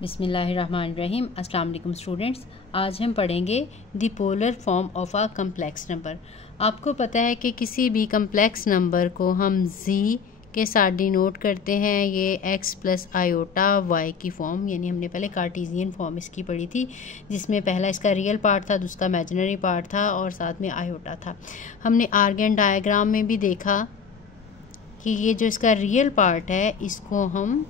बिस्मिल्लाहिर्रहमानिर्रहीम। अस्सलाम वालेकुम स्टूडेंट्स। आज हम पढ़ेंगे the polar form of a complex number. आपको पता है कि किसी भी कम्प्लेक्स नंबर को हम z के साथ डिनोट करते हैं। ये x प्लस आयोटा y की फॉर्म, यानी हमने पहले कार्टेशियन फॉर्म इसकी पढ़ी थी, जिसमें पहला इसका रियल पार्ट था, दूसरा इमेजिनरी पार्ट था और साथ में आयोटा था। हमने आर्गन डायग्राम में भी देखा कि ये जो इसका रियल पार्ट है इसको हम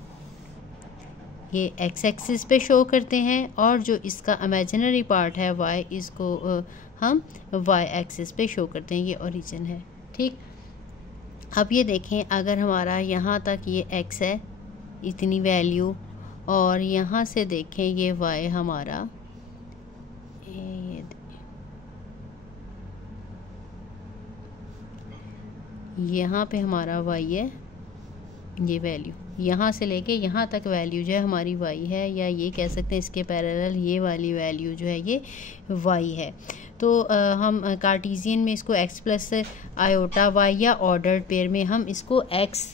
ये एक्स एक्सिस पे शो करते हैं और जो इसका इमेजिनरी पार्ट है y, इसको हम y एक्सिस पे शो करते हैं। ये ओरिजिन है, ठीक। अब ये देखें, अगर हमारा यहाँ तक ये x है इतनी वैल्यू, और यहाँ से देखें ये y हमारा यहाँ पे हमारा y है, ये वैल्यू यहाँ से लेके यहाँ तक वैल्यू जो है हमारी y है, या ये कह सकते हैं इसके पैरेलल ये वाली वैल्यू जो है ये y है। तो हम कार्टेशियन में इसको x प्लस आयोटा y या ऑर्डर्ड पेयर में हम इसको x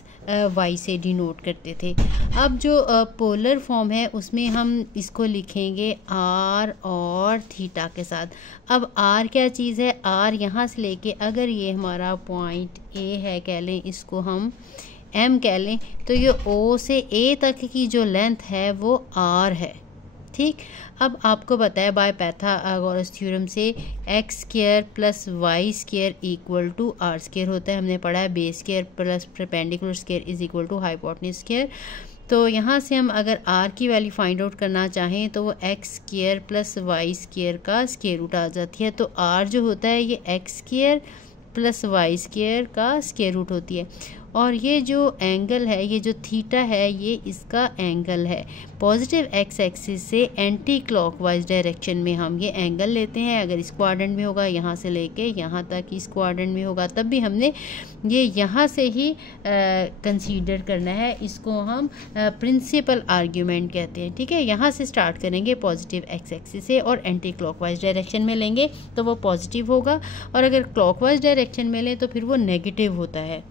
y से डिनोट करते थे। अब जो पोलर फॉर्म है उसमें हम इसको लिखेंगे r और थीटा के साथ। अब r क्या चीज़ है? r यहाँ से लेके अगर ये हमारा पॉइंट a है कह लें, इसको हम m कह लें, तो ये o से a तक की जो लेंथ है वो r है, ठीक। अब आपको बताया बाय पाइथागोरस थ्योरम से X square plus Y square equal to R square होता है। हमने पढ़ा है base square plus perpendicular square is equal to hypotenuse square. तो यहाँ से हम अगर r की वैल्यू फाइंड आउट करना चाहें तो वो X square plus Y square का स्क्वायर रूट आ जाती है। तो r जो होता है ये X square plus Y square का स्क्वायर रूट होती है। और ये जो एंगल है, ये जो थीटा है, ये इसका एंगल है। पॉजिटिव एक्स एक्सिस से एंटी क्लॉकवाइज डायरेक्शन में हम ये एंगल लेते हैं। अगर इस क्वाड्रेंट में होगा, यहाँ से लेके यहाँ तक इस क्वाड्रेंट में होगा, तब भी हमने ये यहाँ से ही कंसीडर करना है। इसको हम प्रिंसिपल आर्ग्यूमेंट कहते हैं, ठीक है। यहाँ से स्टार्ट करेंगे पॉजिटिव एक्स एक्सिस से और एंटी क्लॉकवाइज डायरेक्शन में लेंगे तो वो पॉजिटिव होगा, और अगर क्लॉकवाइज डायरेक्शन में लें तो फिर वो नेगेटिव होता है,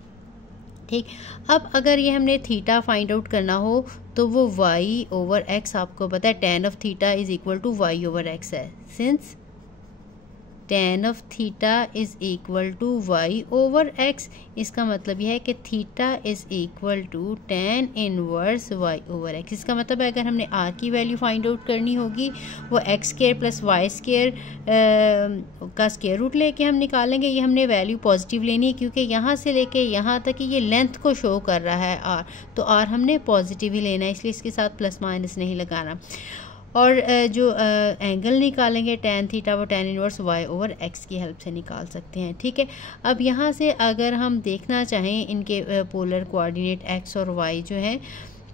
ठीक। अब अगर ये हमने थीटा फाइंड आउट करना हो तो वो y ओवर x, आपको पता है tan of theta is equal to y over x है। Since tan of theta is equal to y over x, इसका मतलब यह है कि theta is equal to tan inverse y over x। इसका मतलब है अगर हमने r की वैल्यू फाइंड आउट करनी होगी वो X square plus Y square का स्क्वायर रूट लेके हम निकालेंगे। ये हमने वैल्यू पॉजिटिव लेनी है क्योंकि यहाँ से लेके यहाँ तक ये लेंथ को शो कर रहा है r, तो r हमने पॉजिटिव ही लेना है, इसलिए इसके साथ प्लस माइनस नहीं लगाना। और जो एंगल निकालेंगे tan थीटा, वो tan inverse y over x की हेल्प से निकाल सकते हैं, ठीक है। अब यहाँ से अगर हम देखना चाहें इनके पोलर कोऑर्डिनेट x और y जो है,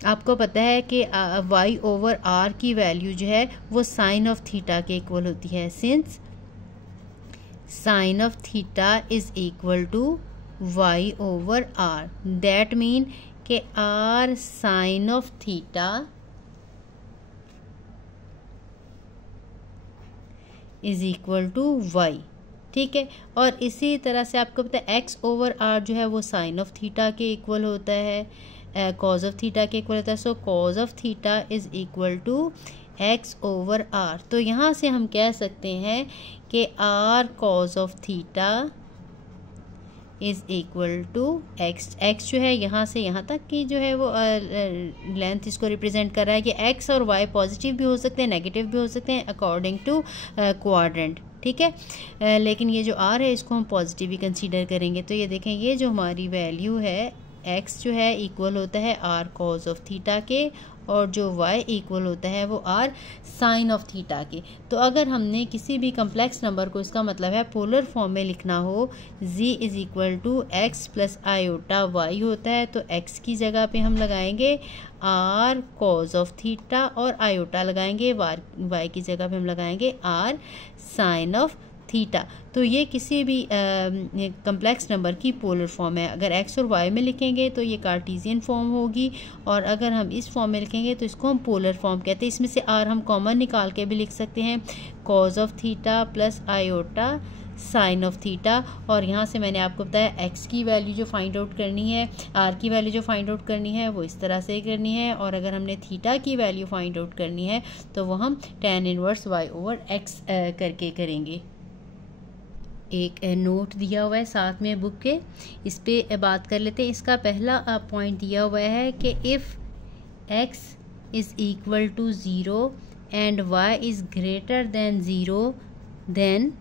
आपको पता है कि y ओवर r की वैल्यू जो है वो साइन ऑफ थीटा के इक्वल होती है। Since sine of theta is equal to y over r, that mean कि r sine of theta is equal to y, ठीक है। और इसी तरह से आपको पता है x ओवर r जो है वो साइन ऑफ थीटा के इक्वल होता है, कॉज ऑफ थीटा के इक्वल होता है। So cos of theta is equal to x over r। तो यहाँ से हम कह सकते हैं कि r cos of theta is equal to x जो है यहाँ से यहाँ तक की जो है वो लेंथ इसको रिप्रेजेंट कर रहा है कि x और y पॉजिटिव भी हो सकते हैं, नेगेटिव भी हो सकते हैं अकॉर्डिंग टू क्वाड्रेंट, ठीक है। लेकिन ये जो r है इसको हम पॉजिटिव ही कंसीडर करेंगे। तो ये देखें, ये जो हमारी वैल्यू है x जो है इक्वल होता है r कॉज ऑफ थीटा के, और जो y इक्वल होता है वो r साइन ऑफ थीटा के। तो अगर हमने किसी भी कम्प्लेक्स नंबर को, इसका मतलब है पोलर फॉर्म में लिखना हो, z is equal to X plus iota y होता है, तो x की जगह पे हम लगाएंगे r कॉज ऑफ थीटा और आयोटा लगाएंगे, y की जगह पे हम लगाएंगे r साइन ऑफ थीटा। तो ये किसी भी कम्प्लेक्स नंबर की पोलर फॉर्म है। अगर x और y में लिखेंगे तो ये कार्टेशियन फॉर्म होगी, और अगर हम इस फॉर्म में लिखेंगे तो इसको हम पोलर फॉर्म कहते हैं। इसमें से r हम कॉमन निकाल के भी लिख सकते हैं, cause of theta plus iota sine of theta. और यहाँ से मैंने आपको बताया एक्स की वैल्यू जो फाइंड आउट करनी है, आर की वैल्यू जो फाइंड आउट करनी है वो इस तरह से करनी है, और अगर हमने थीटा की वैल्यू फाइंड आउट करनी है तो वो हम tan inverse y over x करके करेंगे। एक नोट दिया हुआ है साथ में बुक के, इस पे बात कर लेते हैं। इसका पहला पॉइंट दिया हुआ है कि if x is equal to 0 and y is greater than 0 then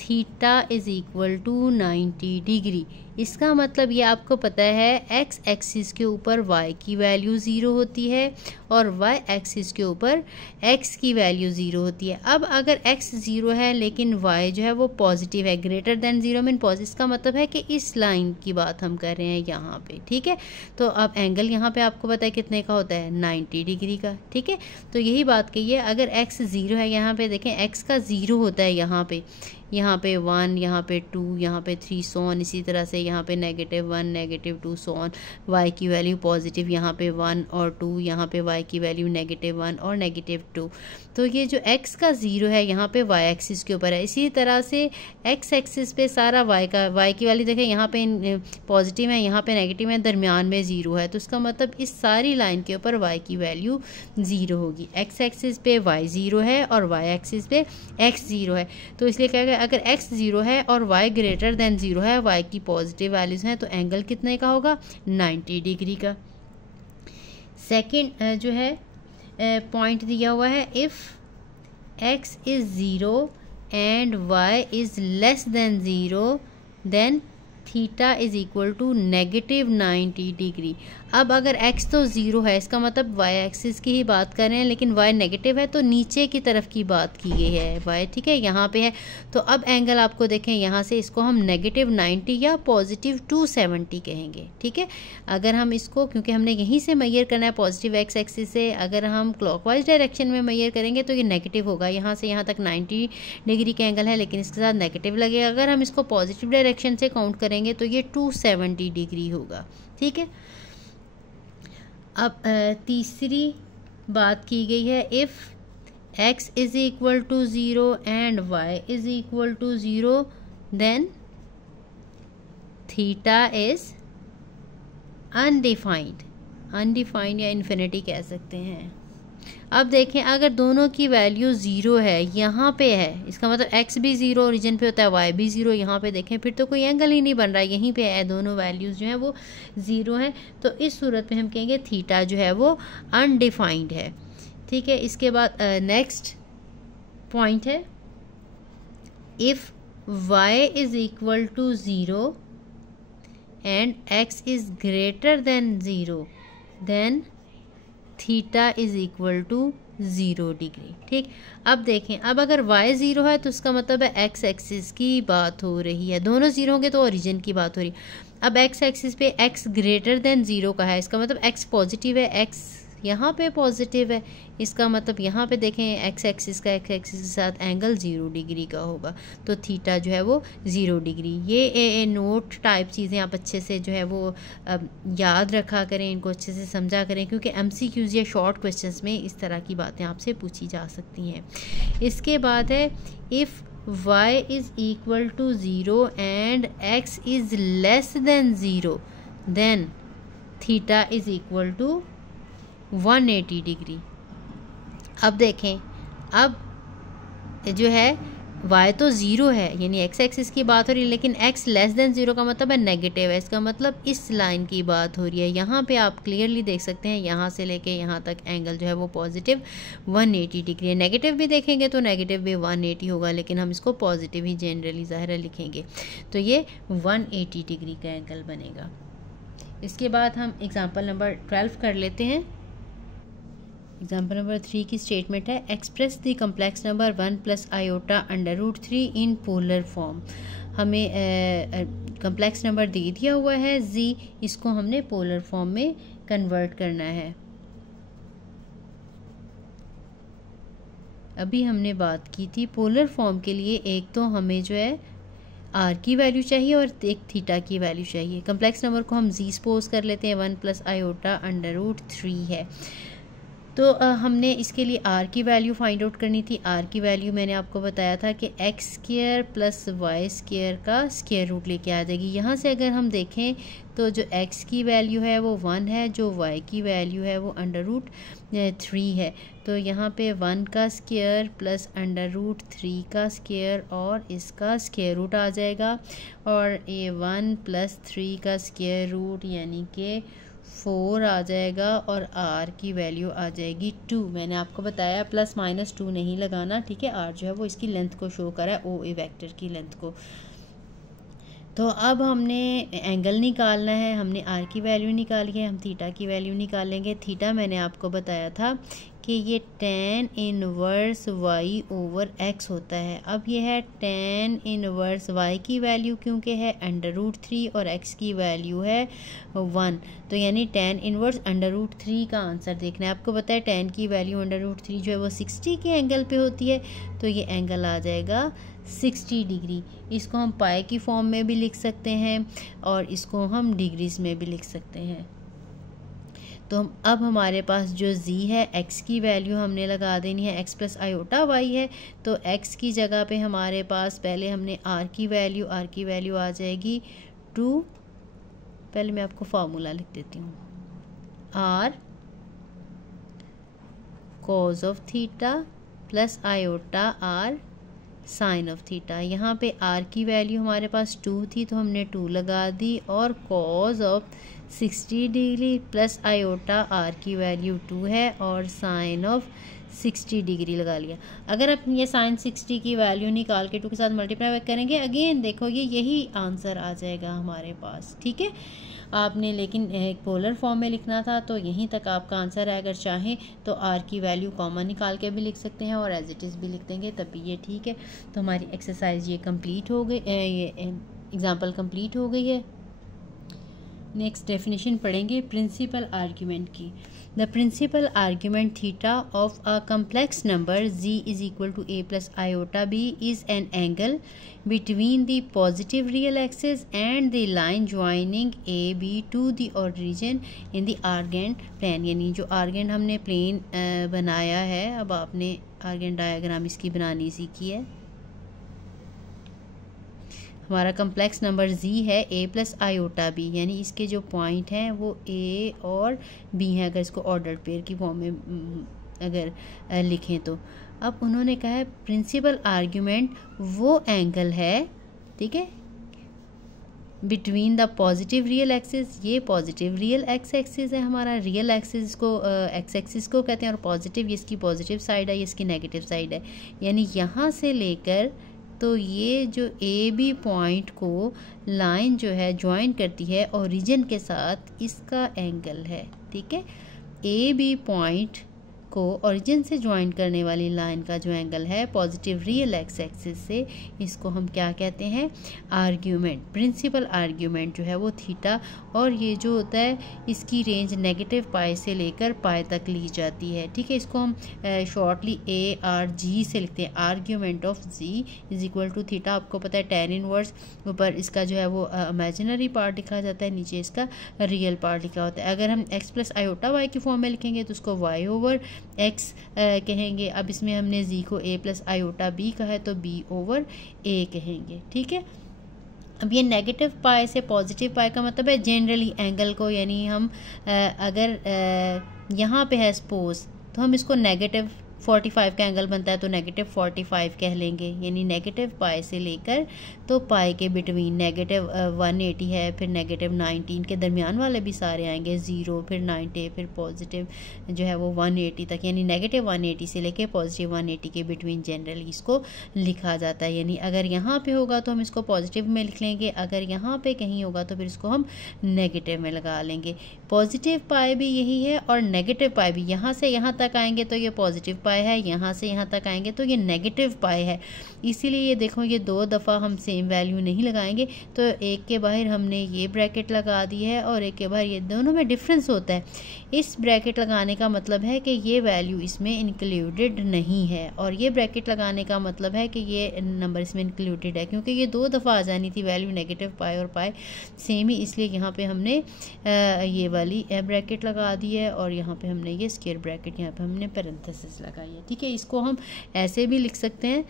theta is equal to 90 degree. इसका मतलब ये आपको पता है एक्स एक्सिस के ऊपर y की वैल्यू 0 होती है और y एक्सिस के ऊपर x की वैल्यू 0 होती है। अब अगर x 0 है लेकिन y जो है वो पॉजिटिव है, ग्रेटर देन 0 मीन पॉजिटिव, इसका मतलब है कि इस लाइन की बात हम कर रहे हैं यहाँ पे, ठीक है। तो अब एंगल यहाँ पे आपको पता है कितने का होता है, 90 डिग्री का, ठीक है। तो यही बात कही है, अगर x 0 है, यहाँ पे देखें x का 0 होता है, यहाँ पे 1, यहाँ पे 2, यहाँ पे 3 सो ऑन, इसी तरह से यहाँ पे -1, -2 सो ऑन। y की वैल्यू पॉजिटिव, यहाँ पे 1 और 2, यहाँ पे y की वैल्यू -1 और -2। तो ये जो x का 0 है यहाँ पे y एक्सिस के ऊपर है। इसी तरह से x एक्सिस पे सारा y की वैल्यू देखें, यहाँ पे पॉजिटिव है, यहाँ पे नेगेटिव है, दरमियान में 0 है। तो इसका मतलब इस सारी लाइन के ऊपर y की वैल्यू 0 होगी। x एक्सिस पे y 0 है और y एक्सिस पे x 0 है। तो इसलिए क्या है, अगर x 0 है और y ग्रेटर देन 0 है, y की पॉजिटिव वैल्यूज़ हैं, तो एंगल कितने का होगा, 90 डिग्री का। सेकंड जो है पॉइंट दिया हुआ है, if x is 0 and y is less than 0 then theta is equal to -90 degree. अब अगर x तो 0 है, इसका मतलब y एक्सिस की ही बात कर रहे हैं, लेकिन y नेगेटिव है तो नीचे की तरफ की बात की गई है y, ठीक है, यहाँ पे है। तो अब एंगल आपको देखें, यहाँ से इसको हम -90 या +270 कहेंगे, ठीक है। अगर हम इसको, क्योंकि हमने यहीं से मैयर करना है पॉजिटिव x एक्सिस से, अगर हम क्लॉकवाइज डायरेक्शन में मैयर करेंगे तो ये नेगेटिव होगा। यहाँ से यहाँ तक 90 डिग्री का एंगल है, लेकिन इसके साथ नेगेटिव लगेगा। अगर हम इसको पॉजिटिव डायरेक्शन से काउंट करेंगे तो ये 270 डिग्री होगा, ठीक है। अब तीसरी बात की गई है, if x is equal to 0 and y is equal to 0 then theta is undefined या इन्फिनिटी कह सकते हैं। अब देखें, अगर दोनों की वैल्यू 0 है, यहाँ पे है, इसका मतलब x भी 0 ओरिजिन पे होता है, y भी 0, यहाँ पे देखें फिर तो कोई एंगल ही नहीं बन रहा है, यहीं पे है, दोनों वैल्यूज़ जो हैं वो 0 हैं। तो इस सूरत में हम कहेंगे थीटा जो है वो अनडिफाइंड है, ठीक है। इसके बाद नेक्स्ट पॉइंट है, if y is equal to 0 and x is greater than 0 then theta is equal to 0 degree, ठीक। अब देखें, अब अगर y 0 है तो इसका मतलब है x एक्सिस की बात हो रही है, दोनों 0 होंगे तो ओरिजिन की बात हो रही है। अब x एक्सिस पे x ग्रेटर देन 0 का है, इसका मतलब x पॉजिटिव है, x यहाँ पे पॉजिटिव है, इसका मतलब यहाँ पे देखें x एक्सिस के साथ एंगल 0 डिग्री का होगा, तो थीटा जो है वो 0 डिग्री। ये नोट टाइप चीज़ें आप अच्छे से जो है वो याद रखा करें, इनको अच्छे से समझा करें, क्योंकि MCQs या शॉर्ट क्वेश्चंस में इस तरह की बातें आपसे पूछी जा सकती हैं। इसके बाद है, if y is equal to 0 and x is less than 0 then theta is equal to 180 degree. अब देखें, अब जो है y तो 0 है, यानी x एक्सिस की बात हो रही है, लेकिन x लेस देन 0 का मतलब है नेगेटिव है, इसका मतलब इस लाइन की बात हो रही है। यहाँ पे आप क्लियरली देख सकते हैं, यहाँ से लेके यहाँ तक एंगल जो है वो पॉजिटिव 180 डिग्री है। नेगेटिव भी देखेंगे तो नेगेटिव भी 180 होगा, लेकिन हम इसको पॉजिटिव ही जनरली ज़ाहिर लिखेंगे, तो ये 180 डिग्री का एंगल बनेगा। इसके बाद हम एग्जाम्पल नंबर 12 कर लेते हैं। एग्जाम्पल नंबर 3 की स्टेटमेंट है, express the complex number 1 + iota √3 in polar form. हमें कम्प्लेक्स नंबर दे दिया हुआ है z, इसको हमने पोलर फॉर्म में कन्वर्ट करना है। अभी हमने बात की थी पोलर फॉर्म के लिए, एक तो हमें जो है r की वैल्यू चाहिए और एक थीटा की वैल्यू चाहिए। कम्प्लेक्स नंबर को हम z सपोज कर लेते हैं, 1 + आयोटा √3 है। तो हमने इसके लिए आर की वैल्यू फाइंड आउट करनी थी। आर की वैल्यू मैंने आपको बताया था कि x square plus Y square का स्क्वायर रूट लेके आ जाएगी। यहाँ से अगर हम देखें तो जो एक्स की वैल्यू है वो 1 है, जो वाई की वैल्यू है वो √3 है। तो यहाँ पे 1 का स्क्वायर प्लस √3 का स्क्वायर और इसका स्क्वायर रूट आ जाएगा, और ये 1 + 3 का स्क्वायर रूट यानी कि 4 आ जाएगा, और आर की वैल्यू आ जाएगी 2। मैंने आपको बताया ±2 नहीं लगाना, ठीक है। आर जो है वो इसकी लेंथ को शो कर रहा है, ओ ए वेक्टर की लेंथ को। तो अब हमने एंगल निकालना है, हमने आर की वैल्यू निकाली है, हम थीटा की वैल्यू निकालेंगे। थीटा मैंने आपको बताया था कि ये tan इनवर्स y/x होता है। अब ये है tan इनवर्स y की वैल्यू क्योंकि है √3 और x की वैल्यू है 1, तो यानी tan इनवर्स √3 का आंसर देखना है। आपको पता है tan की वैल्यू √3 जो है वो 60 के एंगल पे होती है, तो ये एंगल आ जाएगा 60 डिग्री। इसको हम पाई की फॉर्म में भी लिख सकते हैं और इसको हम डिग्रीज में भी लिख सकते हैं। तो अब हमारे पास जो z है, x की वैल्यू हमने लगा देनी है, x + i/y है, तो x की जगह पे हमारे पास पहले हमने r की वैल्यू आ जाएगी 2। पहले मैं आपको फार्मूला लिख देती हूँ, r cos of theta + i/r sin of theta. यहाँ पे r की वैल्यू हमारे पास 2 थी तो हमने 2 लगा दी, और cos of 60 डिग्री + i/r की वैल्यू 2 है, और sin of 60 डिग्री लगा लिया। अगर आप ये sin 60 की वैल्यू निकाल के 2 के साथ मल्टीप्लाई करेंगे, अगेन देखोगे यही आंसर आ जाएगा हमारे पास, ठीक है। आपने लेकिन एक पोलर फॉर्म में लिखना था, तो यहीं तक आपका आंसर है। अगर चाहें तो आर की वैल्यू कॉमन निकाल के भी लिख सकते हैं और एज इट इज़ भी लिख देंगे, तब भी ये ठीक है। तो हमारी एक्सरसाइज ये कंप्लीट हो गई, ये एग्जाम्पल कंप्लीट हो गई है। नेक्स्ट डेफिनेशन पढ़ेंगे प्रिंसिपल आर्ग्यूमेंट की। The principal argument theta of a complex number z = a + i/b is an angle between the positive real axis and the line joining AB to the origin in the argand plane। यानी जो आर्गेंड हमने plane बनाया है, अब आपने आर्गेंड diagram इसकी बनानी सीखी है। हमारा कम्प्लेक्स नंबर z है a + i/b, यानी इसके जो पॉइंट हैं वो a और b हैं, अगर इसको ऑर्डर्ड पेयर की फॉर्म में अगर लिखें तो। अब उन्होंने कहा है प्रिंसिपल आर्ग्यूमेंट वो एंगल है, ठीक है, between the positive real axis, ये पॉजिटिव रियल एक्स एक्सिस है हमारा, रियल एक्सिस को एक्स एक्सिस को कहते हैं, और पॉजिटिव ये इसकी पॉजिटिव साइड है, ये इसकी नेगेटिव साइड है। यानी यहाँ से लेकर तो ये जो ए बी पॉइंट को लाइन जो है ज्वाइन करती है ओरिजिन के साथ, इसका एंगल है, ठीक है। ए बी पॉइंट को ओरिजिन से ज्वाइन करने वाली लाइन का जो एंगल है पॉजिटिव रियल एक्स एक्सिस से, इसको हम क्या कहते हैं, आर्ग्यूमेंट। प्रिंसिपल आर्ग्यूमेंट जो है वो थीटा, और ये जो होता है इसकी रेंज नेगेटिव पाई से लेकर पाई तक ली जाती है, ठीक है। इसको हम शॉर्टली ARG से लिखते हैं, आर्ग्यूमेंट ऑफ z = थीटा। आपको पता है tan इनवर्स ऊपर इसका जो है वो इमेजिनरी पार्ट लिखा जाता है, नीचे इसका रियल पार्ट लिखा होता है। अगर हम x + i/y की फॉर्म में लिखेंगे तो उसको y/x कहेंगे। अब इसमें हमने z को a + i/b कहा है तो b/a कहेंगे, ठीक है। अब ये नेगेटिव पाई से पॉजिटिव पाई का मतलब है जनरली एंगल को, यानी हम अगर यहाँ पे है सपोज, तो हम इसको -45 का एंगल बनता है तो -45 कह लेंगे, यानी नेगेटिव पाई से लेकर तो पाई के बिटवीन -180 है, फिर -19 के दरमियान वाले भी सारे आएंगे, 0 फिर 90 फिर पॉजिटिव जो है वो 180 तक, यानी -180 से लेकर पॉजिटिव 180 के बिटवीन जनरली इसको लिखा जाता है। यानी अगर यहाँ पे होगा तो हम इसको पॉजिटिव में लिख लेंगे, अगर यहाँ पे कहीं होगा तो फिर इसको हम नेगेटिव में लगा लेंगे। पॉजिटिव पाई भी यही है और नेगेटिव पाई भी, यहाँ से यहाँ तक आएंगे तो ये पॉजिटिव पाई है, यहाँ से यहाँ तक आएंगे तो ये नेगेटिव पाई है। इसीलिए ये देखो ये 2 दफ़ा हम सेम वैल्यू नहीं लगाएंगे, तो एक के बाहर हमने ये ब्रैकेट लगा दी है और एक के बाहर ये, दोनों में डिफरेंस होता है। इस ब्रैकेट लगाने का मतलब है कि ये वैल्यू इसमें इंक्लूडेड नहीं है, और ये ब्रैकेट लगाने का मतलब है कि ये नंबर इसमें इंक्लूडेड है, क्योंकि ये 2 दफ़ा आ जानी थी वैल्यू नेगेटिव पाई और पाई सेम ही, इसलिए यहाँ पे हमने ये वाली ब्रैकेट लगा दी है और यहाँ पे हमने ये स्क्वायर ब्रैकेट, यहाँ पे हमने पैरेंथेसिस लगाई है। ठीक है, इसको हम ऐसे भी लिख सकते हैं,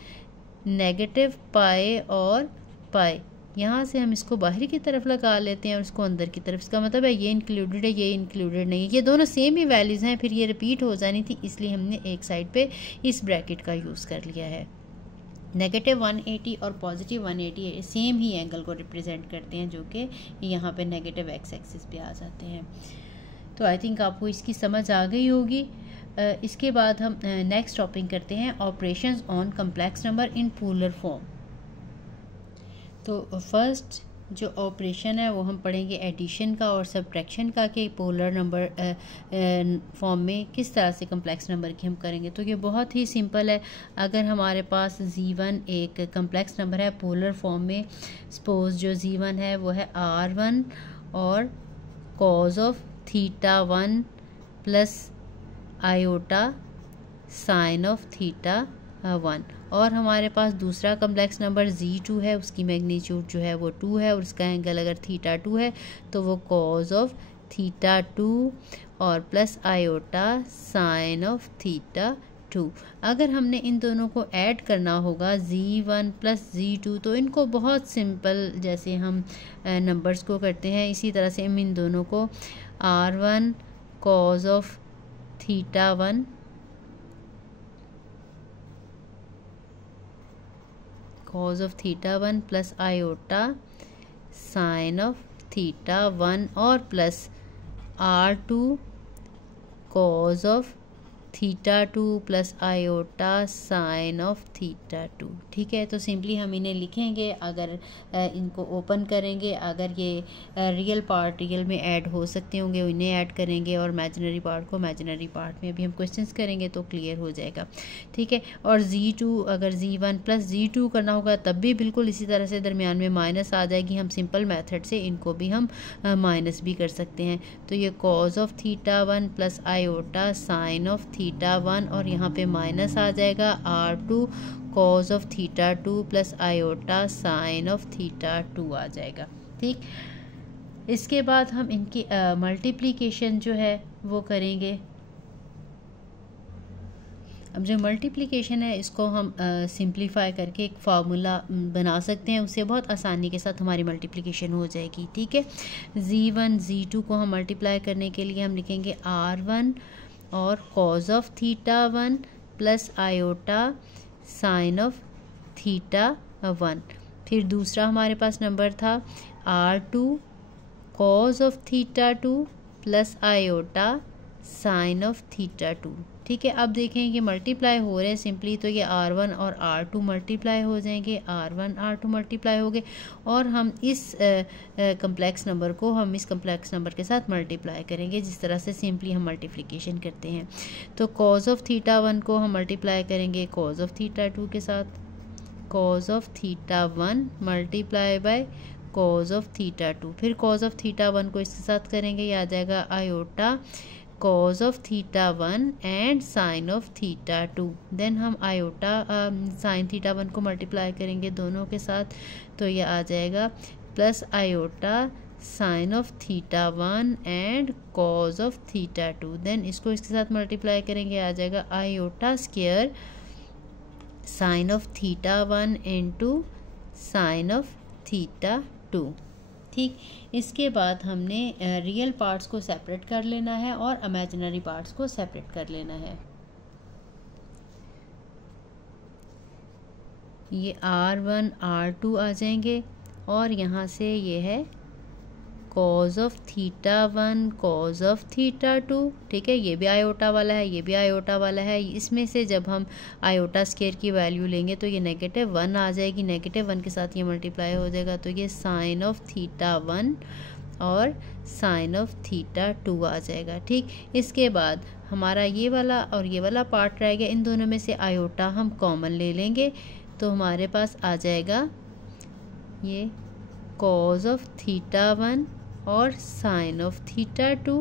नेगेटिव पाई और पाई, यहाँ से हम इसको बाहरी की तरफ लगा लेते हैं और इसको अंदर की तरफ। इसका मतलब है ये इंक्लूडेड है, ये इंक्लूडेड नहीं है, ये दोनों सेम ही वैल्यूज़ हैं, फिर ये रिपीट हो जानी थी, इसलिए हमने एक साइड पे इस ब्रैकेट का यूज़ कर लिया है। नेगेटिव 180 और पॉजिटिव 180 सेम ही एंगल को रिप्रेजेंट करते हैं, जो कि यहाँ पे नेगेटिव एक्स एक्सिस पे आ जाते हैं। तो आई थिंक आपको इसकी समझ आ गई होगी। इसके बाद हम नेक्स्ट टॉपिक करते हैं, operations on complex number in polar form. तो फर्स्ट जो ऑपरेशन है वो हम पढ़ेंगे एडिशन का और सब्ट्रैक्शन का, कि पोलर नंबर फॉर्म में किस तरह से कम्प्लेक्स नंबर की हम करेंगे। तो ये बहुत ही सिंपल है। अगर हमारे पास Z1 एक कम्प्लेक्स नंबर है पोलर फॉर्म में, सपोज जो Z1 है वो है R1 और cause of theta 1 plus iota sine of theta 1, और हमारे पास दूसरा कम्प्लेक्स नंबर Z2 है, उसकी मैग्नीट्यूड जो है वो 2 है और उसका एंगल अगर थीटा 2 है तो वो कॉज ऑफ थीटा 2 और plus iota sine of theta 2। अगर हमने इन दोनों को ऐड करना होगा Z1 प्लस Z2, तो इनको बहुत सिंपल जैसे हम नंबर्स को करते हैं इसी तरह से हम इन दोनों को R1 cos of theta 1 cos of theta 1 plus iota sine of theta 1 और plus R2 cos of theta 2 plus iota sine of theta 2। ठीक है, तो सिंपली हम इन्हें लिखेंगे। अगर इनको ओपन करेंगे, अगर ये रियल पार्ट रियल में ऐड हो सकते होंगे इन्हें ऐड करेंगे, और इमेजिनरी पार्ट को इमेजिनरी पार्ट में भी हम क्वेश्चंस करेंगे तो क्लियर हो जाएगा। ठीक है, और Z2 अगर Z1 प्लस Z2 करना होगा तब भी बिल्कुल इसी तरह से दरमियान में माइनस आ जाएगी। हम सिंपल मेथड से इनको भी हम माइनस भी कर सकते हैं। तो ये cause of theta 1 plus iota sine of theta 1 और यहाँ पे माइनस आ जाएगा R2 cos of theta 2 plus iota sine of theta 2 आ जाएगा। ठीक, इसके बाद हम इनकी मल्टीप्लिकेशन जो है वो करेंगे। अब जो मल्टीप्लिकेशन है इसको हम सिंप्लीफाई करके एक फार्मूला बना सकते हैं, उससे बहुत आसानी के साथ हमारी मल्टीप्लिकेशन हो जाएगी। ठीक है, Z1 Z2 को हम मल्टीप्लाई करने के लिए हम लिखेंगे R1 और cause of theta 1 plus iota sine of theta 1। फिर दूसरा हमारे पास नंबर था R2 cos of theta 2 plus iota sine of theta 2। ठीक है, अब देखें ये मल्टीप्लाई हो रहे हैं सिंपली, तो ये R1 और R2 मल्टीप्लाई हो जाएंगे, R1 R2 मल्टीप्लाई हो गए, और हम इस कम्प्लेक्स नंबर को हम इस कम्प्लेक्स नंबर के साथ मल्टीप्लाई करेंगे, जिस तरह से सिंपली हम मल्टीप्लिकेशन करते हैं। तो कॉज ऑफ थीटा 1 को हम मल्टीप्लाई करेंगे कॉज ऑफ थीटा 2 के साथ, cause of theta 1 multiply by cos of theta 2। फिर कॉज ऑफ थीटा 1 को इसके साथ करेंगे, ये आ जाएगा iota cos of theta 1 and sine of theta 2। Then हम आयोटा साइन थीटा 1 को मल्टीप्लाई करेंगे दोनों के साथ, तो ये आ जाएगा plus iota sine of theta 1 and cos of theta 2। Then इसको इसके साथ मल्टीप्लाई करेंगे, आ जाएगा iota square sine of theta 1 into sine of theta 2। ठीक, इसके बाद हमने रियल पार्ट्स को सेपरेट कर लेना है और इमेजिनरी पार्ट्स को सेपरेट कर लेना है। ये R1 R2 आ जाएंगे और यहाँ से ये है cos of theta 1 cos of theta 2। ठीक है, ये भी आयोटा वाला है, ये भी आयोटा वाला है। इसमें से जब हम आयोटा स्क्वायर की वैल्यू लेंगे तो ये -1 आ जाएगी, -1 के साथ ये मल्टीप्लाई हो जाएगा, तो ये साइन ऑफ थीटा 1 और साइन ऑफ थीटा 2 आ जाएगा। ठीक, इसके बाद हमारा ये वाला और ये वाला पार्ट रह गया, इन दोनों में से आयोटा हम कॉमन ले लेंगे तो हमारे पास आ जाएगा ये कॉज ऑफ थीटा 1 और साइन ऑफ थीटा 2।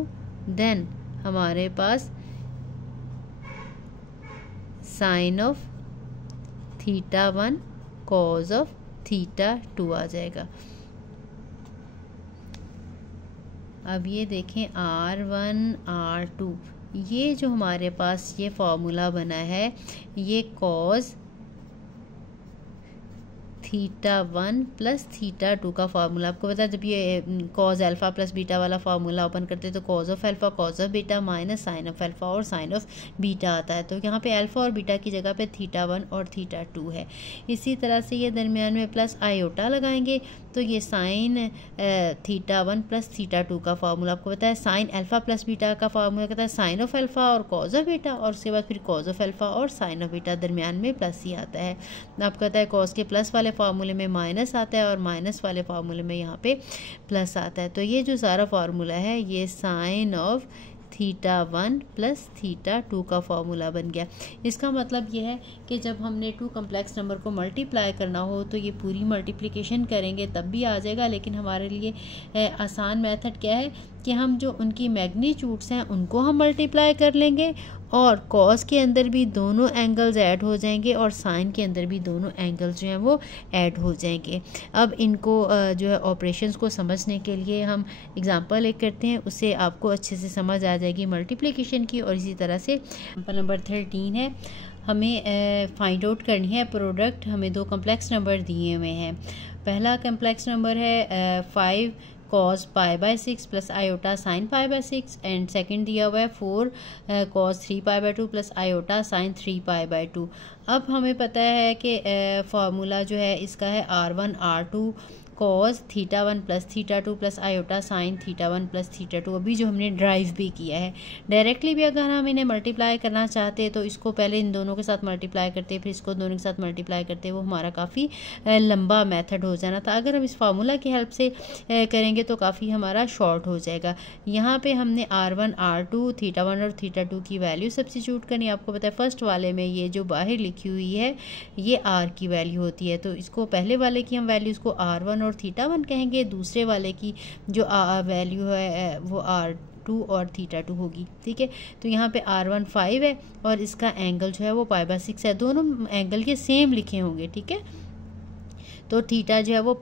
देन हमारे पास sine of theta 1 cos of theta 2 आ जाएगा। अब ये देखें R1 R2, ये जो हमारे पास ये फॉर्मूला बना है, ये कॉज थीटा 1 प्लस थीटा 2 का फार्मूला। आपको पता है जब ये कॉज अल्फ़ा प्लस बीटा वाला फार्मूला ओपन करते हैं तो cos of alpha cos of beta minus sine of alpha और साइन ऑफ बीटा आता है। तो यहाँ पे अल्फ़ा और बीटा की जगह पे थीटा 1 और थीटा 2 है। इसी तरह से ये दरमियान में प्लस आयोटा लगाएंगे तो ये साइन थीटा 1 प्लस थीटा 2 का फार्मूला। आपको पता है साइन अल्फ़ा प्लस बीटा का फार्मूला कहता है साइन ऑफ अल्फ़ा और कॉज ऑफ बीटा, और उसके बाद फिर कॉज ऑफ अल्फ़ा और साइन ऑफ बीटा, दरमियान में प्लस ही आता है। आपको पता है कॉज के प्लस वाले फार्मूले में माइनस आता है और माइनस वाले फार्मूले में यहाँ पे प्लस आता है। तो ये जो सारा फार्मूला है ये sine of theta 1 plus theta 2 का फार्मूला बन गया। इसका मतलब ये है कि जब हमने 2 कम्प्लेक्स नंबर को मल्टीप्लाई करना हो तो ये पूरी मल्टीप्लिकेशन करेंगे तब भी आ जाएगा, लेकिन हमारे लिए आसान मेथड क्या है कि हम जो उनकी मैग्नीट्यूड्स हैं उनको हम मल्टीप्लाई कर लेंगे और कॉस के अंदर भी दोनों एंगल्स ऐड हो जाएंगे और साइन के अंदर भी दोनों एंगल्स जो हैं वो ऐड हो जाएंगे। अब इनको जो है ऑपरेशंस को समझने के लिए हम एग्जांपल एक करते हैं, उससे आपको अच्छे से समझ आ जाएगी मल्टीप्लिकेशन की। और इसी तरह से एग्जांपल नंबर 13 है, हमें फाइंड आउट करनी है प्रोडक्ट। हमें 2 कम्प्लेक्स नंबर दिए हुए हैं। पहला कम्प्लेक्स नंबर है 5 cos pi by 6 plus iota sine pi by 6 and second दिया हुआ है 4 cos 3 pi by 2 plus iota sign 3 pi by 2। अब हमें पता है कि फार्मूला जो है इसका है R1 R2 cos theta 1 plus theta 2 plus iota sine theta 1 plus theta 2। अभी जो हमने ड्राइव भी किया है, डायरेक्टली भी अगर हम इन्हें मल्टीप्लाई करना चाहते हैं तो इसको पहले इन दोनों के साथ मल्टीप्लाई करते फिर इसको दोनों के साथ मल्टीप्लाई करते, वो हमारा काफ़ी लंबा मेथड हो जाना था। अगर हम इस फार्मूला की हेल्प से करेंगे तो काफ़ी हमारा शॉर्ट हो जाएगा। यहाँ पे हमने R1 R2 थीटा 1 और थीटा 2 की वैल्यू सब्स्टिट्यूट करनी। आपको पता है फर्स्ट वाले में ये जो बाहर लिखी हुई है ये R की वैल्यू होती है, तो इसको पहले वाले की हम वैल्यूज़ को R1 और थीटा 1 कहेंगे, दूसरे वाले की जो वैल्यू है वो R2 और थीटा 2 होगी। ठीक है, तो यहाँ पे R1 5 है और इसका एंगल जो है वो पाई बाय 6 है। दोनों एंगल के सेम लिखे होंगे। ठीक है, तो थीटा जो है वो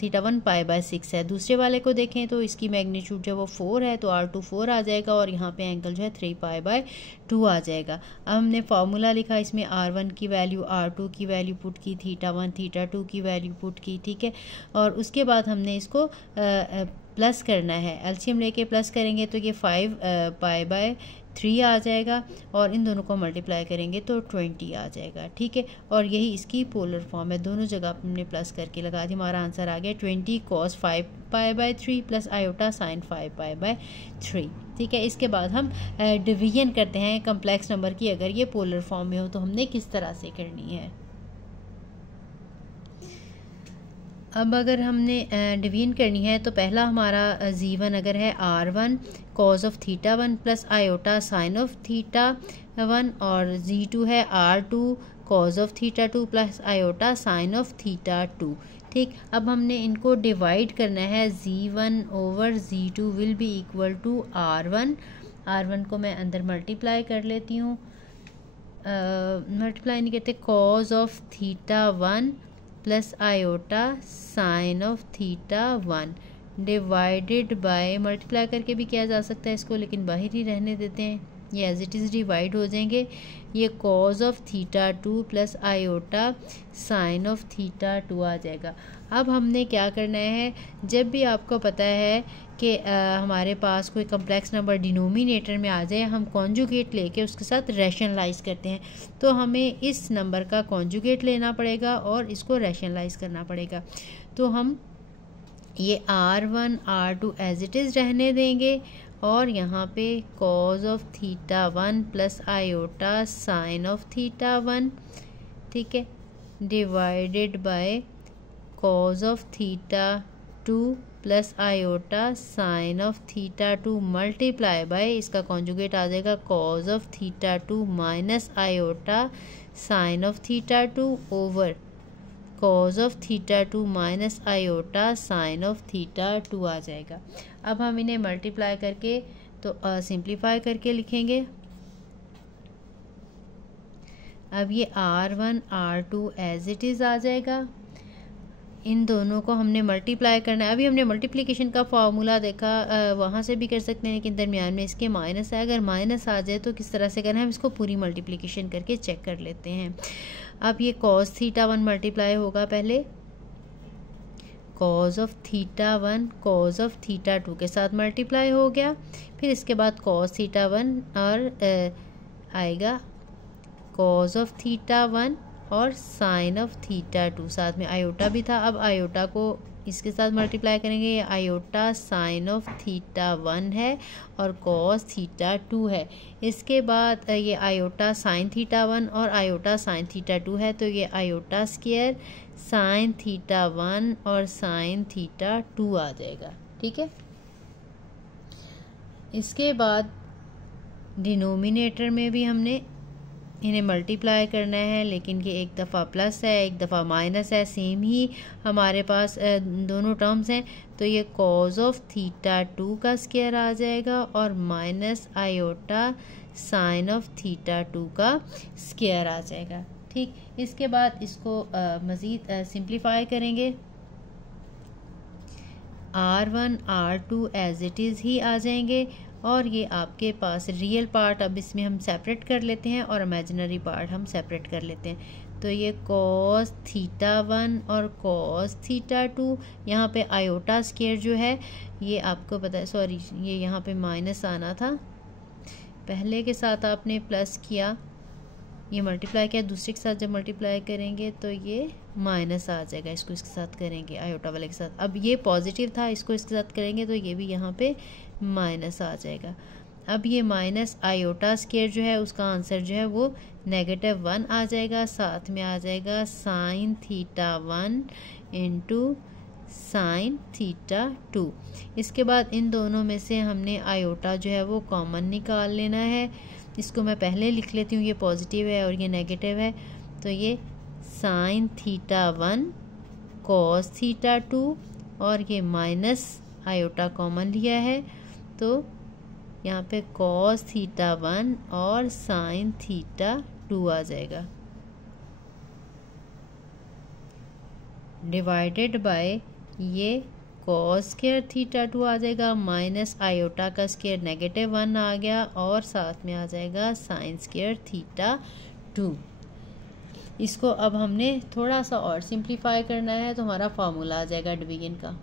थीटा 1 पाई बाय 6 है। दूसरे वाले को देखें तो इसकी मैग्नीट्यूड जो है वो 4 है, तो R2 4 आ जाएगा और यहाँ पे एंगल जो है 3 पाई बाय 2 आ जाएगा। अब हमने फार्मूला लिखा, इसमें R1 की वैल्यू R2 की वैल्यू पुट की, थीटा 1 थीटा 2 की वैल्यू पुट की। ठीक है, और उसके बाद हमने इसको प्लस करना है, एलसीएम लेके प्लस करेंगे तो ये 5 पाई बाय 3 आ जाएगा और इन दोनों को मल्टीप्लाई करेंगे तो 20 आ जाएगा। ठीक है, और यही इसकी पोलर फॉर्म है, दोनों जगह हमने प्लस करके लगा दी। हमारा आंसर आ गया 20 cos 5 pi by 3 plus iota sign 5 pi by 3। ठीक है, इसके बाद हम डिवीजन करते हैं कम्प्लेक्स नंबर की। अगर ये पोलर फॉर्म में हो तो हमने किस तरह से करनी है। अब अगर हमने डिवीजन करनी है तो पहला हमारा Z1 अगर है R1 cos of theta 1 plus iota sine of theta 1 और Z2 है R2 cos of theta 2 plus iota sine of theta 2। ठीक, अब हमने इनको डिवाइड करना है। Z1 over Z2 will be equal to R1 को मैं अंदर मल्टीप्लाई कर लेती हूँ, मल्टीप्लाई नहीं कहते, cause of theta 1 plus iota sine of theta 1 divided by, multiply करके भी किया जा सकता है इसको, लेकिन बाहर ही रहने देते हैं, ये एज इट इज़ डिवाइड हो जाएंगे। ये cause of theta 2 plus iota sine of theta 2 आ जाएगा। अब हमने क्या करना है, जब भी आपको पता है कि हमारे पास कोई कम्प्लेक्स नंबर डिनोमिनेटर में आ जाए, हम कॉन्जुगेट लेके उसके साथ रैशनलाइज करते हैं, तो हमें इस नंबर का कॉन्जुगेट लेना पड़ेगा और इसको रैशनलाइज करना पड़ेगा। तो हम ये R1 R2 as it is रहने देंगे और यहाँ पे cos of theta 1 plus iota sine of theta 1, ठीक है, divided by cos of theta 2 plus iota sine of theta two multiply by, इसका कॉन्जुगेट आ जाएगा cos of theta two minus iota sine of theta two over cos of theta two minus iota sine of theta two आ जाएगा। अब हम इन्हें multiply करके तो सिंप्लीफाई करके लिखेंगे। अब ये R1 R2 as it is आ जाएगा। इन दोनों को हमने मल्टीप्लाई करना है। अभी हमने मल्टीप्लिकेशन का फार्मूला देखा, वहाँ से भी कर सकते हैं, लेकिन दरमियान में इसके माइनस है। अगर माइनस आ जाए तो किस तरह से करना है, हम इसको पूरी मल्टीप्लिकेशन करके चेक कर लेते हैं। अब ये कॉस थीटा 1 मल्टीप्लाई होगा, पहले cause of theta 1 cos of theta 2 के साथ मल्टीप्लाई हो गया, फिर इसके बाद कॉस थीटा 1 और आएगा कॉज ऑफ थीटा 1 और साइन ऑफ थीटा 2, साथ में आयोटा भी था। अब आयोटा को इसके साथ मल्टीप्लाई करेंगे, ये आयोटा साइन ऑफ थीटा 1 है और कॉस थीटा 2 है। इसके बाद ये आयोटा साइन थीटा 1 और आयोटा साइन थीटा 2 है, तो ये आयोटा स्क्वायर साइन थीटा 1 और साइन थीटा 2 आ जाएगा। ठीक है, इसके बाद डिनोमिनेटर में भी हमने इन्हें मल्टीप्लाई करना है, लेकिन ये एक दफ़ा प्लस है एक दफ़ा माइनस है, सेम ही हमारे पास दोनों टर्म्स हैं। तो ये कॉज ऑफ थीटा 2 का स्क्वायर आ जाएगा और minus iota sine of theta 2 का स्क्वायर आ जाएगा। ठीक, इसके बाद इसको मज़ीद सिंप्लीफाई करेंगे। R1 R2 as it is ही आ जाएंगे और ये आपके पास रियल पार्ट अब इसमें हम सेपरेट कर लेते हैं और इमेजिनरी पार्ट हम सेपरेट कर लेते हैं। तो ये कॉस थीटा 1 और कॉस थीटा 2, यहाँ पे आयोटा स्क्वायर जो है ये आपको पता है, सॉरी ये यहाँ पे माइनस आना था, पहले के साथ आपने प्लस किया, ये मल्टीप्लाई किया, दूसरे के साथ जब मल्टीप्लाई करेंगे तो ये माइनस आ जाएगा, इसको इसके साथ करेंगे आयोटा वाले के साथ। अब ये पॉजिटिव था, इसको इसके साथ करेंगे तो ये भी यहाँ पे माइनस आ जाएगा। अब ये माइनस आयोटा स्क्वायर जो है उसका आंसर जो है वो -1 आ जाएगा, साथ में आ जाएगा sign theta 1 into sine theta 2। इसके बाद इन दोनों में से हमने आयोटा जो है वो कॉमन निकाल लेना है। इसको मैं पहले लिख लेती हूँ, ये पॉजिटिव है और ये नेगेटिव है, तो ये साइन थीटा 1 कॉस थीटा 2 और ये माइनस आयोटा कॉमन लिया है, तो यहाँ पे कॉस थीटा 1 और साइन थीटा 2 आ जाएगा, डिवाइडेड बाय ये कॉस स्क्वायर थीटा 2 आ जाएगा, माइनस आयोटा का स्क्वायर -1 आ गया और साथ में आ जाएगा साइन स्क्वायर थीटा 2। इसको अब हमने थोड़ा सा और सिंप्लीफाई करना है, तो हमारा फार्मूला आ जाएगा डिवीजन का।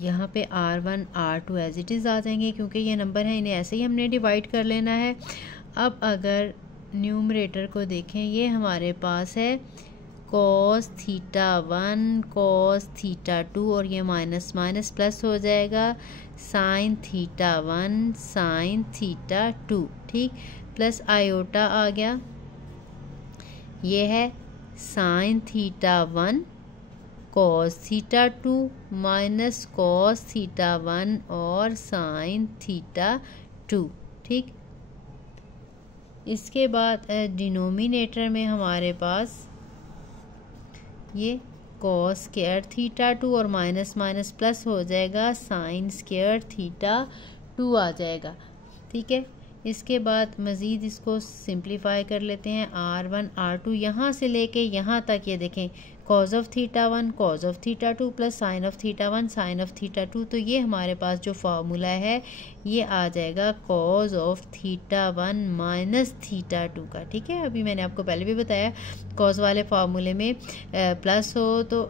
यहाँ पे R1 R2 as it is आ जाएंगे, क्योंकि ये नंबर है, इन्हें ऐसे ही हमने डिवाइड कर लेना है। अब अगर न्यूमरेटर को देखें, ये हमारे पास है कॉस थीटा 1 कॉस थीटा 2 और ये माइनस माइनस प्लस हो जाएगा साइन थीटा 1 साइन थीटा 2। ठीक, प्लस आयोटा आ गया, ये है sign theta 1 cos theta 2 minus cos theta 1 और साइन थीटा 2। ठीक, इसके बाद डिनोमिनेटर में हमारे पास ये कॉस स्क्वायर थीटा 2 और माइनस माइनस प्लस हो जाएगा साइन स्क्वायर थीटा 2 आ जाएगा। ठीक है, इसके बाद मज़ीद इसको सिंप्लीफाई कर लेते हैं। R1 R2 यहाँ से लेके यहाँ तक ये देखें, cos of theta 1 cos of theta 2 plus sine of theta 1 sine of theta 2, तो ये हमारे पास जो फार्मूला है ये आ जाएगा cos of theta 1 minus theta 2 का। ठीक है, अभी मैंने आपको पहले भी बताया कॉज वाले फार्मूले में प्लस हो तो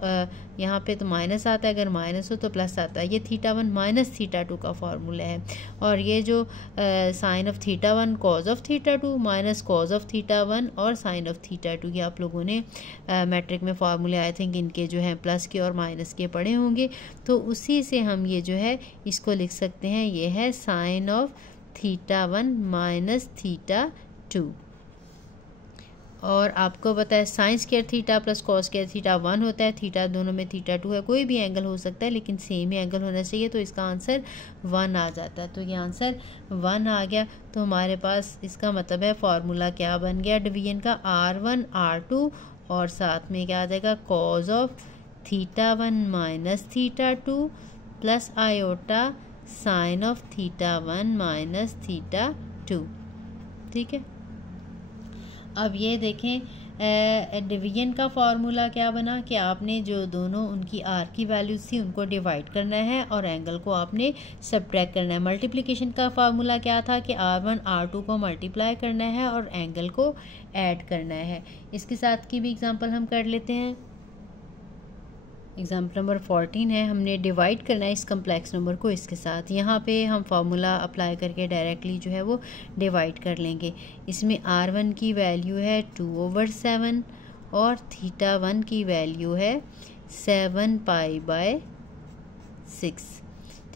यहाँ पे तो माइनस आता है, अगर माइनस हो तो प्लस आता है। ये थीटा 1 माइनस थीटा 2 का फार्मूला है, और ये जो sine of theta 1 cos of theta 2 minus cos of theta 1 और साइन ऑफ थीटा 2, ये आप लोगों ने मैट्रिक में फार्मूले आई थिंक इनके जो हैं प्लस के और माइनस के पढ़े होंगे, तो उसी से हम ये जो है इसको लिख सकते हैं। ये है sine of theta 1 minus theta 2, और आपको पता है sine square theta plus cos square theta 1 होता है। थीटा दोनों में थीटा 2 है, कोई भी एंगल हो सकता है लेकिन सेम ही एंगल होना चाहिए, तो इसका आंसर 1 आ जाता है। तो ये आंसर 1 आ गया। तो हमारे पास इसका मतलब है फार्मूला क्या बन गया डिवीजन का, R1 R2 और साथ में क्या आ जाएगा cos of theta 1 minus theta 2 plus iota sine of theta 1 minus theta 2। ठीक है, अब ये देखें डिवीजन का फार्मूला क्या बना कि आपने जो दोनों उनकी आर की वैल्यूज थी उनको डिवाइड करना है और एंगल को आपने सब्ट्रैक्ट करना है। मल्टीप्लिकेशन का फार्मूला क्या था कि R1 R2 को मल्टीप्लाई करना है और एंगल को ऐड करना है। इसके साथ की भी एग्जांपल हम कर लेते हैं। एग्जाम्पल नंबर 14 है, हमने डिवाइड करना है इस कम्प्लेक्स नंबर को इसके साथ। यहाँ पे हम फार्मूला अप्लाई करके डायरेक्टली जो है वो डिवाइड कर लेंगे। इसमें R1 की वैल्यू है 2/7 और थीटा 1 की वैल्यू है 7π/6।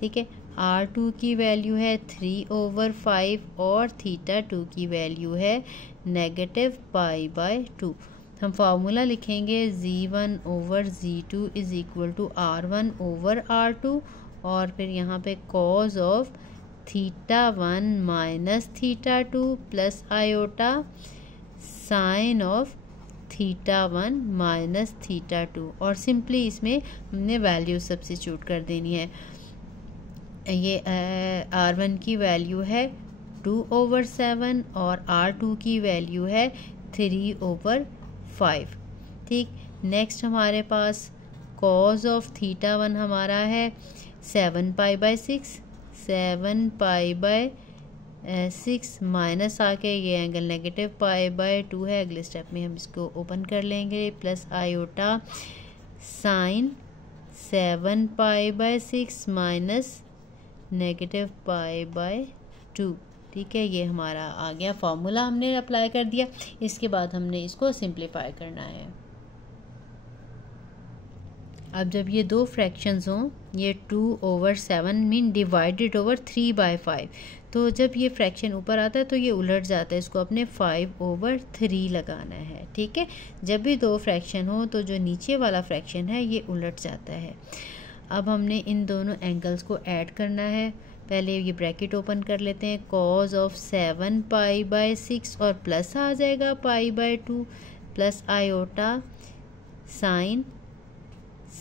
ठीक है, R2 की वैल्यू है 3/5 और थीटा 2 की वैल्यू है -π/2। हम फार्मूला लिखेंगे Z1/Z2 is equal to R1/R2 और फिर यहाँ पे cos of theta 1 minus theta 2 plus iota sine of theta 1 minus theta 2 और सिंपली इसमें हमने वैल्यू सब्स्टिट्यूट कर देनी है। ये R1 की वैल्यू है 2/7 और R2 की वैल्यू है 3/5। ठीक, नेक्स्ट हमारे पास कॉज ऑफ थीटा 1 हमारा है 7π/6 7π/6 माइनस आके ये एंगल -π/2 है। अगले स्टेप में हम इसको ओपन कर लेंगे प्लस आयोटा साइन 7π/6 माइनस -π/2। ठीक है, ये हमारा आ गया फॉर्मूला, हमने अप्लाई कर दिया। इसके बाद हमने इसको सिंप्लीफाई करना है। अब जब ये दो फ्रैक्शंस हों, ये 2/7 मीन डिवाइडेड ओवर 3/5, तो जब ये फ्रैक्शन ऊपर आता है तो ये उलट जाता है, इसको अपने 5/3 लगाना है। ठीक है, जब भी दो फ्रैक्शन हो तो जो नीचे वाला फ्रैक्शन है ये उलट जाता है। अब हमने इन दोनों एंगल्स को ऐड करना है। पहले ये ब्रैकेट ओपन कर लेते हैं, कॉज ऑफ 7π/6 और प्लस आ जाएगा π/2 प्लस आयोटा साइन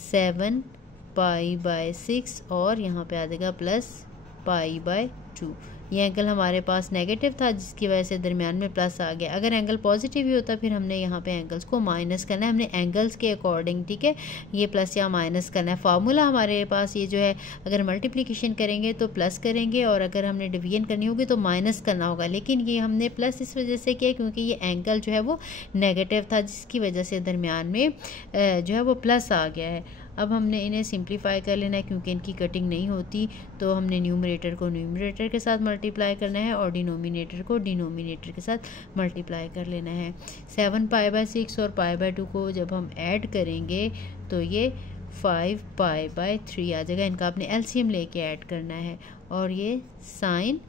7π/6 और यहाँ पे आ जाएगा प्लस π/2। ये एंगल हमारे पास नेगेटिव था जिसकी वजह से दरमियान में प्लस आ गया। अगर एंगल पॉजिटिव ही होता फिर हमने यहाँ पे एंगल्स को माइनस करना है, हमने एंगल्स के अकॉर्डिंग ठीक है ये प्लस या माइनस करना है। फार्मूला हमारे पास ये जो है, अगर मल्टीप्लिकेशन करेंगे तो प्लस करेंगे और अगर हमने डिवीजन करनी होगी तो माइनस करना होगा, लेकिन ये हमने प्लस इस वजह से किया क्योंकि ये एंगल जो है वो नेगेटिव था जिसकी वजह से दरमियान में जो है वो प्लस आ गया है। अब हमने इन्हें सिंप्लीफाई कर लेना है क्योंकि इनकी कटिंग नहीं होती, तो हमने न्यूमरेटर को न्यूमरेटर के साथ मल्टीप्लाई करना है और डिनोमिनेटर को डिनोमिनेटर के साथ मल्टीप्लाई कर लेना है। 7π/6 और π/2 को जब हम ऐड करेंगे तो ये 5π/3 आ जाएगा। इनका आपने एलसीएम लेके ऐड करना है और ये साइन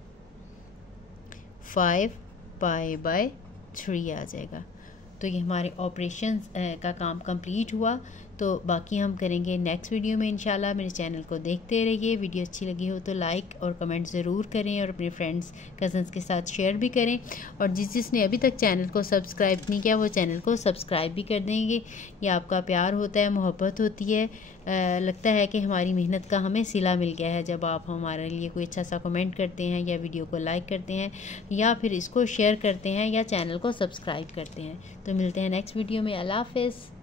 5π/3 आ जाएगा। तो ये हमारे ऑपरेशन का काम कंप्लीट हुआ। तो बाकी हम करेंगे नेक्स्ट वीडियो में इंशाल्लाह। मेरे चैनल को देखते रहिए। वीडियो अच्छी लगी हो तो लाइक और कमेंट ज़रूर करें और अपने फ्रेंड्स कज़न्स के साथ शेयर भी करें, और जिसने अभी तक चैनल को सब्सक्राइब नहीं किया वो चैनल को सब्सक्राइब भी कर देंगे। ये आपका प्यार होता है, मोहब्बत होती है, लगता है कि हमारी मेहनत का हमें सिला मिल गया है जब आप हमारे लिए कोई अच्छा सा कमेंट करते हैं या वीडियो को लाइक करते हैं या फिर इसको शेयर करते हैं या चैनल को सब्सक्राइब करते हैं। तो मिलते हैं नेक्स्ट वीडियो में। अल्लाह हाफ़िज़।